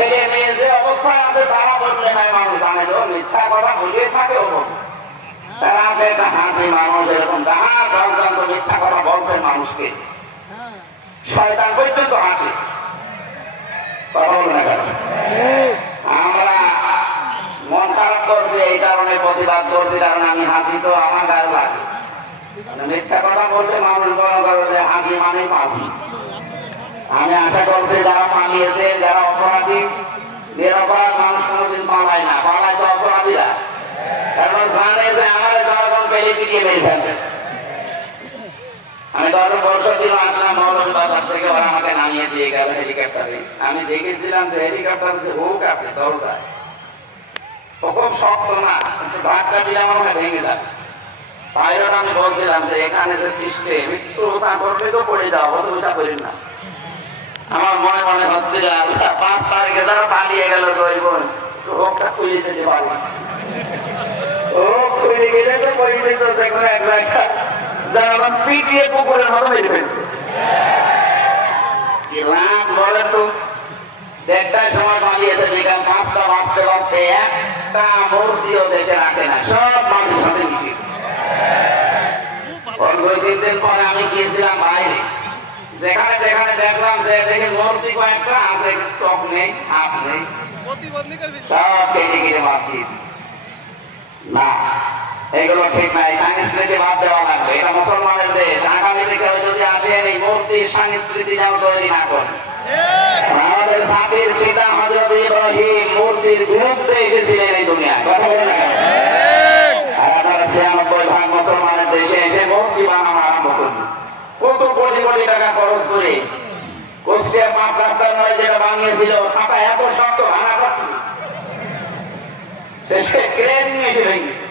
ছেলে মেয়ে যে অবস্থায় আছে তারা বললে নাই মানুষ জানে তো মিথ্যা কথা বলিয়ে থাকে ওরকম তারা একটা হাসি মানুষ এরকম ডাহা সন্তান তো মিথ্যা কথা বলছেন মানুষকে শয়তান পর্যন্ত হাসি কথা বলে না কেন আমরা মন খারাপ করছি এই কারণে প্রতিবাদ করছি কারণ আমি হাসি তো আমার গায়ে লাগে মিথ্যা কথা বললে মানুষ মনে করে যে হাসি মানে ফাঁসি আমি আশা করছি যারা পালিয়েছে যারা অপরাধী নিরপরাধ মানুষ কোনোদিন পালায় না পালায় তো অপরাধীরা কারণ জানে যে আমার জনগণ পেলে পিটিয়ে মেরে ফেলবে আমি গত বছর দিন আসলাম মৌলভীবাজার থেকে ওরা আমাকে নামিয়ে দিয়ে গেল হেলিকপ্টারে আমি দেখেছিলাম যে হেলিকপ্টার যে হুক আছে দরজায় ও খুব শক্ত না একটু ধাক্কা দিলে আমার মনে ভেঙে যায় পাইলট আমি বলছিলাম যে এখানে যে সিস্টেম একটু উঁচা করবে তো পড়ে যাও অত উঁচা করিস না আমার মনে মনে হচ্ছিল 5 তারিখে যারা পালিয়ে গেল দুই বোন হুকটা খুলে যেতে পারবে ও খুলে গেলে তো পড়ে যেত যে কোনো এক জায়গা যারা পিটিয়ে পুকুরের মতো মেরে ফেলবে কি রাত বলে তো দেড়টার সময় পালিয়েছে বিকাল 5টা বাজতে বাজতে একটা মূর্তিও দেশে রাখে না সব মানুষের সাথে মিশে দুই দিন পরে আমি গিয়েছিলাম বাইরে যেখানে যেখানে দেখলাম যে দেখে মূর্তি কয়েকটা আছে চোখ নেই হাত নেই সব কেটে কেটে বাদ দিয়ে না এগুলো ঠিক নাই সংস্কৃতি বাদ দেওয়া লাগবে এটা মুসলমানের দেশ আগামীতে কেউ যদি আসেন এই মূর্তির সংস্কৃতি যেন তৈরি না করেন আমাদের জাতির পিতা হযরত ইব্রাহিম মূর্তির বিরুদ্ধে এসেছিলেন এই দুনিয়ায় কথা বলেন না আর আপনারা 96% মুসলমানের দেশে এসে মূর্তি বানানো আরম্ভ করলেন কত কোটি কোটি টাকা খরচ করে কুষ্টিয়া 5 রাস্তার নয় যেটা বানিয়েছিল ছাতা এত শক্ত ভাঙা ছিল শেষে ক্রেন এসে ভেঙেছে